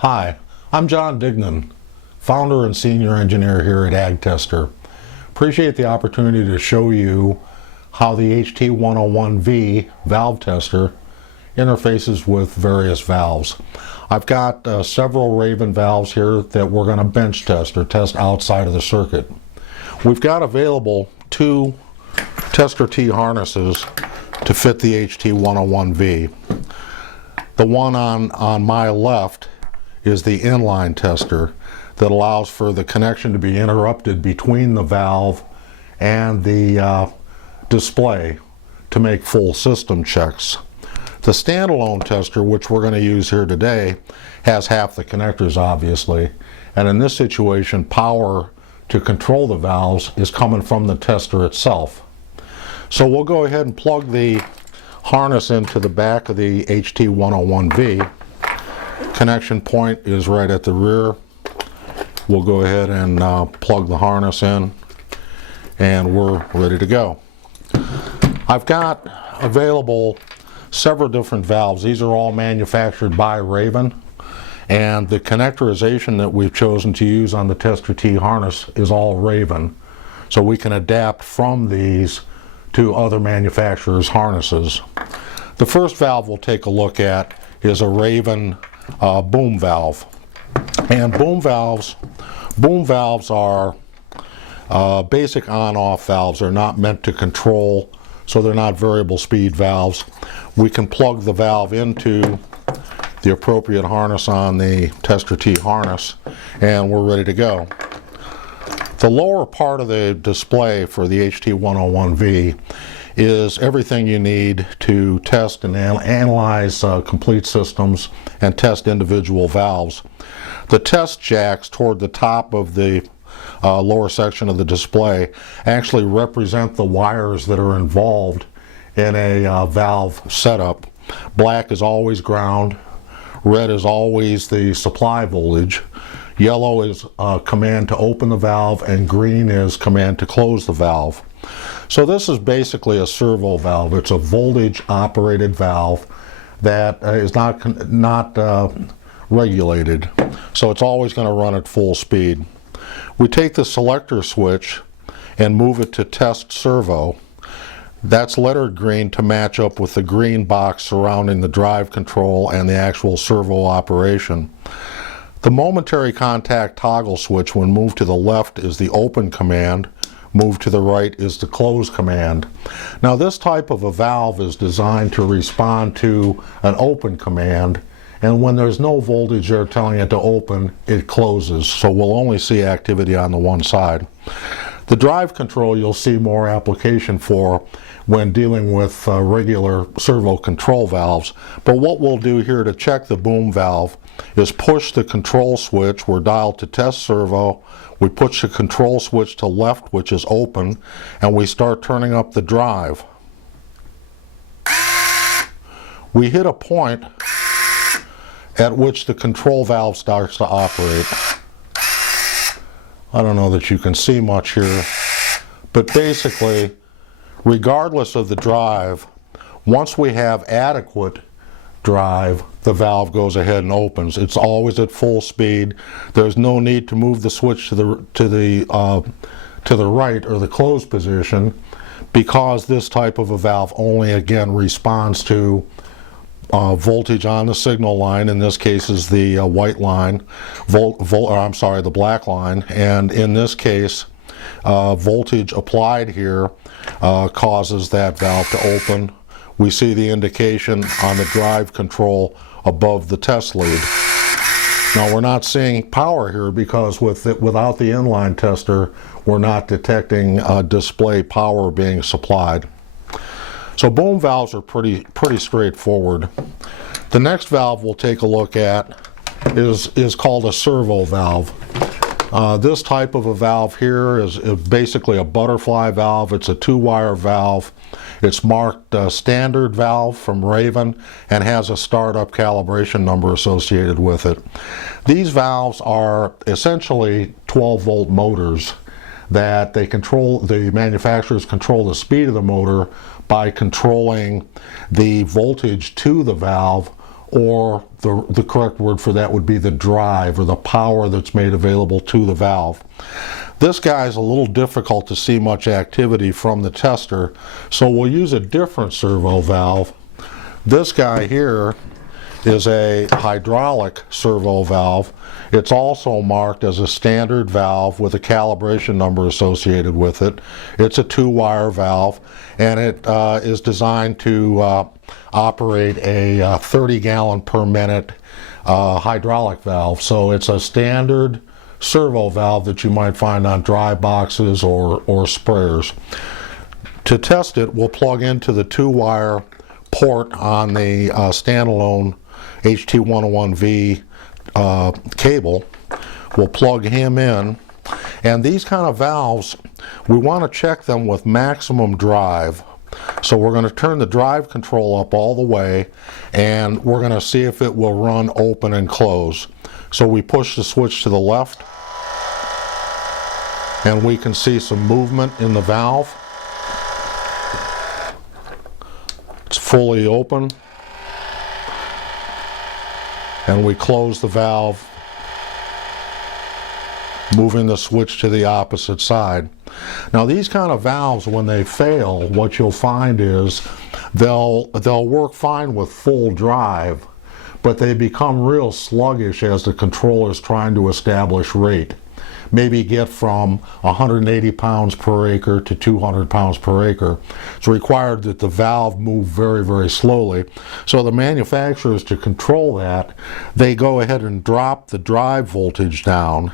Hi, I'm John Dignan, founder and senior engineer here at AgTester. Appreciate the opportunity to show you how the HT101V valve tester interfaces with various valves. I've got several Raven valves here that we're going to bench test or test outside of the circuit. We've got available two tester T harnesses to fit the HT101V. The one on my left is the inline tester that allows for the connection to be interrupted between the valve and the display to make full system checks. The standalone tester, which we're going to use here today, has half the connectors obviously, and in this situation power to control the valves is coming from the tester itself. So we'll go ahead and plug the harness into the back of the HT101V. Connection point is right at the rear. We'll go ahead and plug the harness in and we're ready to go. I've got available several different valves. These are all manufactured by Raven, and the connectorization that we've chosen to use on the tester T harness is all Raven, so we can adapt from these to other manufacturers' harnesses. The first valve we'll take a look at is a Raven boom valve. And boom valves are basic on-off valves. They're not meant to control, so they're not variable speed valves. We can plug the valve into the appropriate harness on the tester T harness and we're ready to go. The lower part of the display for the HT101V is everything you need to test and analyze complete systems and test individual valves. The test jacks toward the top of the lower section of the display actually represent the wires that are involved in a valve setup. Black is always ground, red is always the supply voltage, yellow is command to open the valve, and green is command to close the valve. So this is basically a servo valve. It's a voltage operated valve that is not regulated, so it's always going to run at full speed. We take the selector switch and move it to test servo. That's lettered green to match up with the green box surrounding the drive control and the actual servo operation. The momentary contact toggle switch, when moved to the left, is the open command. Move to the right is the close command. Now this type of a valve is designed to respond to an open command, and when there's no voltage there telling it to open, it closes, so we'll only see activity on the one side. The drive control you'll see more application for when dealing with regular servo control valves, but what we'll do here to check the boom valve is push the control switch. We're dialed to test servo. We push the control switch to left, which is open, and we start turning up the drive. We hit a point at which the control valve starts to operate. I don't know that you can see much here, but basically, regardless of the drive, once we have adequate drive, the valve goes ahead and opens. It's always at full speed. There's no need to move the switch to the right or the close position, because this type of a valve only again responds to voltage on the signal line. In this case is the white line, the black line, and in this case voltage applied here causes that valve to open. We see the indication on the drive control above the test lead. Now we're not seeing power here because without the inline tester we're not detecting display power being supplied. So boom valves are pretty straightforward. The next valve we'll take a look at is called a servo valve. This type of a valve here is basically a butterfly valve. It's a two-wire valve. It's marked standard valve from Raven and has a startup calibration number associated with it. These valves are essentially 12-volt motors that the manufacturers control the speed of the motor by controlling the voltage to the valve or the correct word for that would be the drive or the power that's made available to the valve. This guy is a little difficult to see much activity from the tester, so we'll use a different servo valve. This guy here is a hydraulic servo valve. It's also marked as a standard valve with a calibration number associated with it. It's a 2-wire valve, and it is designed to operate a 30-gallon per minute hydraulic valve. So it's a standard servo valve that you might find on dry boxes or sprayers. To test it, we'll plug into the 2-wire port on the standalone HT101V cable. We'll plug him in, and these kind of valves, we want to check them with maximum drive. So we're going to turn the drive control up all the way, and we're going to see if it will run open and close. So we push the switch to the left, and we can see some movement in the valve. It's fully open, and we close the valve, moving the switch to the opposite side. Now these kind of valves, when they fail, what you'll find is they'll work fine with full drive, but they become real sluggish as the controller is trying to establish rate. Maybe get from 180 pounds per acre to 200 pounds per acre. It's required that the valve move very, very slowly. So the manufacturers, to control that, they go ahead and drop the drive voltage down,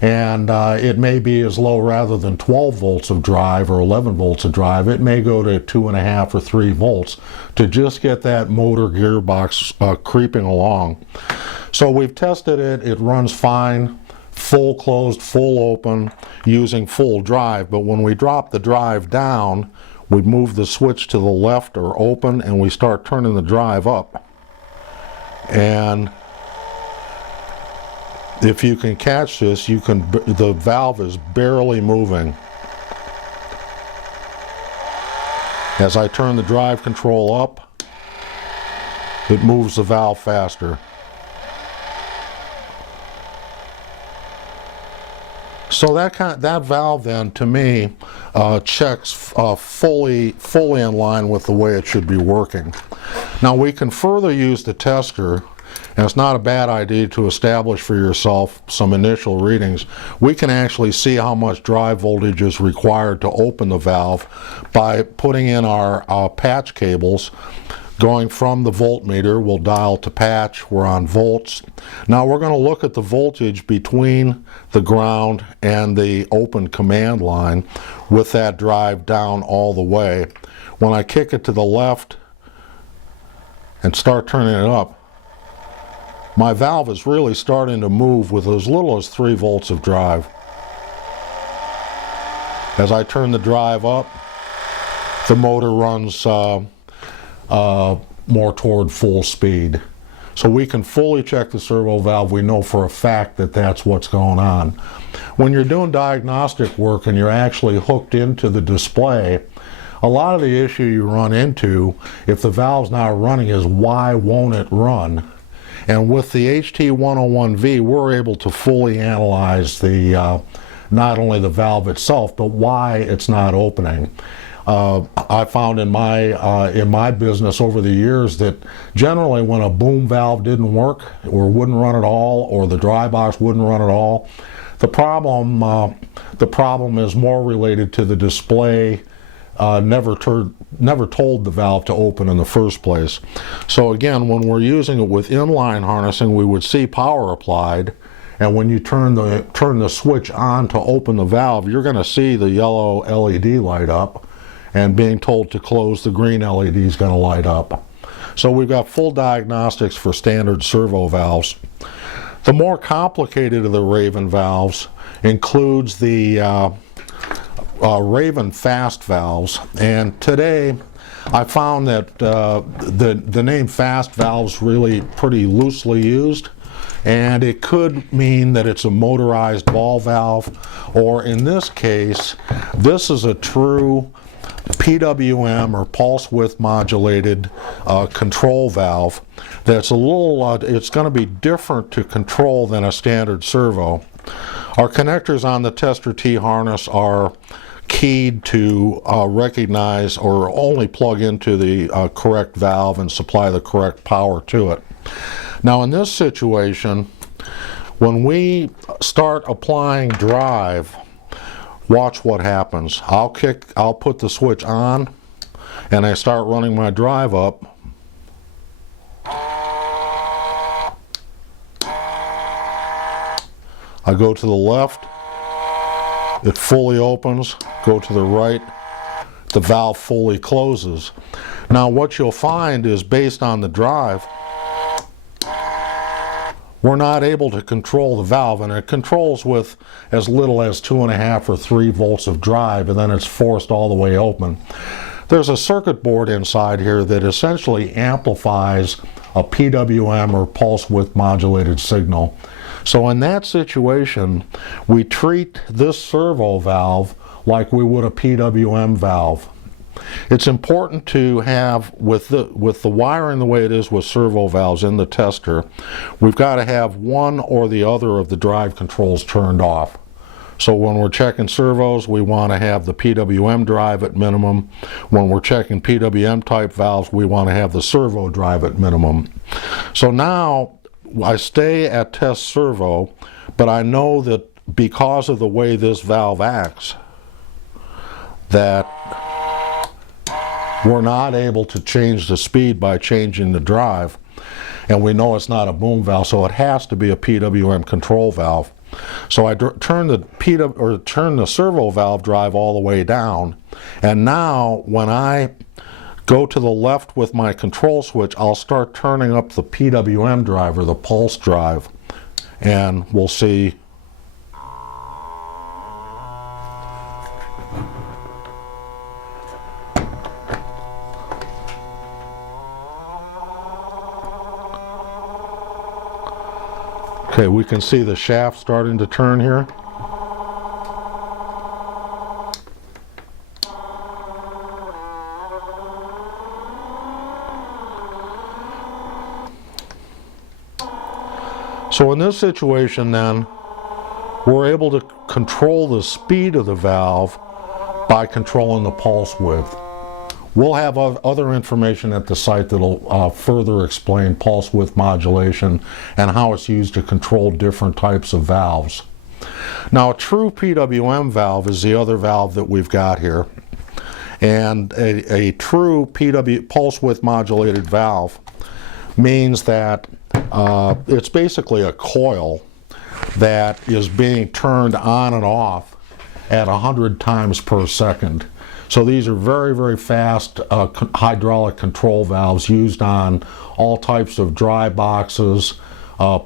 and it may be as low, rather than 12 volts of drive or 11 volts of drive, it may go to 2.5 or 3 volts to just get that motor gearbox creeping along. So we've tested it. It runs fine, full closed, full open, using full drive. But when we drop the drive down, we move the switch to the left or open, and we start turning the drive up. And if you can catch this, the valve is barely moving. As I turn the drive control up, it moves the valve faster. So that valve then, to me, checks fully in line with the way it should be working. Now we can further use the tester, and it's not a bad idea to establish for yourself some initial readings. We can actually see how much drive voltage is required to open the valve by putting in our patch cables. Going from the voltmeter, we'll dial to patch. We're on volts. Now we're going to look at the voltage between the ground and the open command line with that drive down all the way. When I kick it to the left and start turning it up, my valve is really starting to move with as little as 3 volts of drive. As I turn the drive up, the motor runs more toward full speed. So we can fully check the servo valve. We know for a fact that that's what's going on. When you're doing diagnostic work and you're actually hooked into the display, a lot of the issue you run into, if the valve's not running, is why won't it run? And with the HT101V, we're able to fully analyze the not only the valve itself, but why it's not opening. I found in my business over the years that generally when a boom valve didn't work or wouldn't run at all, or the dry box wouldn't run at all, the problem is more related to the display never told the valve to open in the first place. So again, when we're using it with inline harnessing, we would see power applied, and when you turn the switch on to open the valve, you're going to see the yellow LED light up, and being told to close, the green LED is going to light up. So we've got full diagnostics for standard servo valves. The more complicated of the Raven valves includes the Raven fast valves, and today I found that the name fast valves really pretty loosely used, and it could mean that it's a motorized ball valve, or in this case, this is a true PWM or pulse width modulated control valve that's a little, it's going to be different to control than a standard servo. Our connectors on the tester T harness are keyed to recognize or only plug into the correct valve and supply the correct power to it. Now in this situation, when we start applying drive, watch what happens. I'll put the switch on and I start running my drive up. I go to the left, it fully opens, go to the right, the valve fully closes. Now what you'll find is based on the drive, we're not able to control the valve, and it controls with as little as 2.5 or 3 volts of drive, and then it's forced all the way open. There's a circuit board inside here that essentially amplifies a PWM or pulse width modulated signal. So in that situation, we treat this servo valve like we would a PWM valve. It's important to have, with the wiring the way it is with servo valves in the tester, we've got to have one or the other of the drive controls turned off. So when we're checking servos, we want to have the PWM drive at minimum. When we're checking PWM type valves, we want to have the servo drive at minimum. So now I stay at test servo, but I know that because of the way this valve acts, that we're not able to change the speed by changing the drive, and we know it's not a boom valve, so it has to be a PWM control valve. So I turn the servo valve drive all the way down, and now when I go to the left with my control switch, I'll start turning up the PWM drive or the pulse drive, and we'll see. Okay, we can see the shaft starting to turn here. So in this situation then, we're able to control the speed of the valve by controlling the pulse width. We'll have other information at the site that'll further explain pulse width modulation and how it's used to control different types of valves. Now a true PWM valve is the other valve that we've got here. And a true pulse width modulated valve means that it's basically a coil that is being turned on and off at 100 times per second. So these are very, very fast hydraulic control valves used on all types of dry boxes,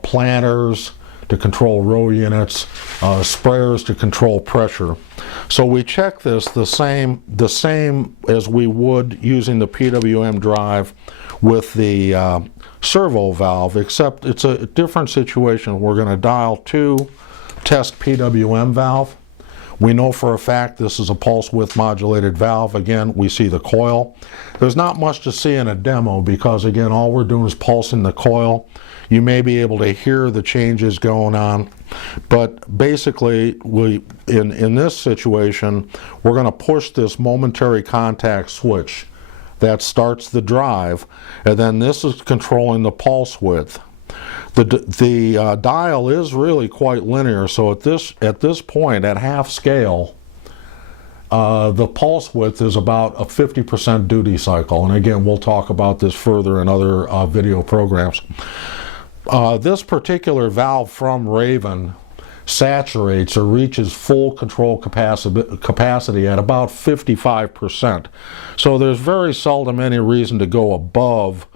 planters to control row units, sprayers to control pressure. So we check this the same as we would using the PWM drive with the servo valve, except it's a different situation. We're going to dial to test PWM valve. We know for a fact this is a pulse width modulated valve. Again, we see the coil. There's not much to see in a demo because, again, all we're doing is pulsing the coil. You may be able to hear the changes going on, but basically, in this situation, we're going to push this momentary contact switch that starts the drive, and then this is controlling the pulse width. The dial is really quite linear, so at this point, at half scale, the pulse width is about a 50% duty cycle. And again, we'll talk about this further in other video programs. This particular valve from Raven saturates or reaches full control capacity at about 55%. So there's very seldom any reason to go above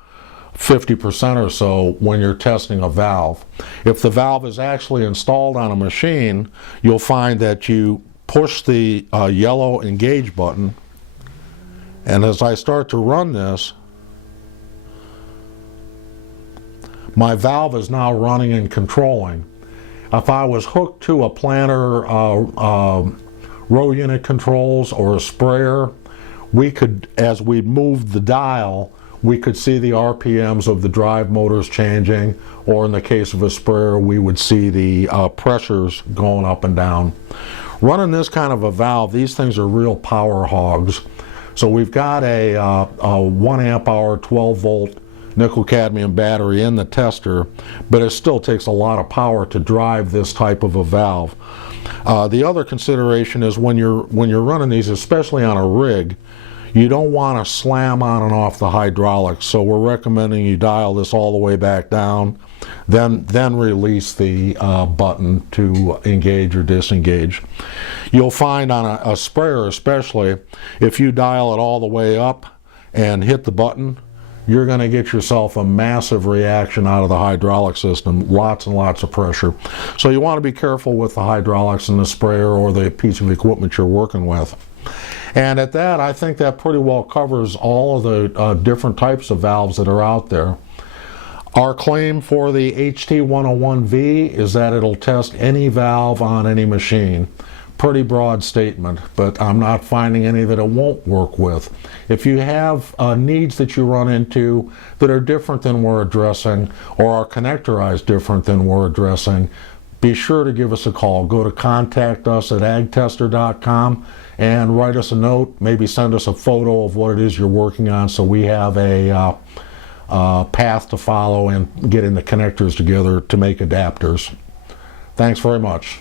50% or so when you're testing a valve. If the valve is actually installed on a machine, you'll find that you push the yellow engage button, and as I start to run this, my valve is now running and controlling. If I was hooked to a planter row unit controls or a sprayer, we could, as we moved the dial, we could see the RPMs of the drive motors changing, or in the case of a sprayer, we would see the pressures going up and down. Running this kind of a valve, these things are real power hogs. So we've got a 1 amp hour 12 volt nickel cadmium battery in the tester, but it still takes a lot of power to drive this type of a valve. The other consideration is when you're running these, especially on a rig, you don't want to slam on and off the hydraulics. So we're recommending you dial this all the way back down, then release the button to engage or disengage. You'll find on a sprayer especially, if you dial it all the way up and hit the button, you're going to get yourself a massive reaction out of the hydraulic system, lots and lots of pressure. So you want to be careful with the hydraulics in the sprayer or the piece of equipment you're working with. And at that, I think that pretty well covers all of the different types of valves that are out there. Our claim for the HT101V is that it'll test any valve on any machine. Pretty broad statement, but I'm not finding any that it won't work with. If you have needs that you run into that are different than we're addressing, or are connectorized different than we're addressing, be sure to give us a call. Go to contact us at agtester.com and write us a note, maybe send us a photo of what it is you're working on so we have a path to follow in getting the connectors together to make adapters. Thanks very much.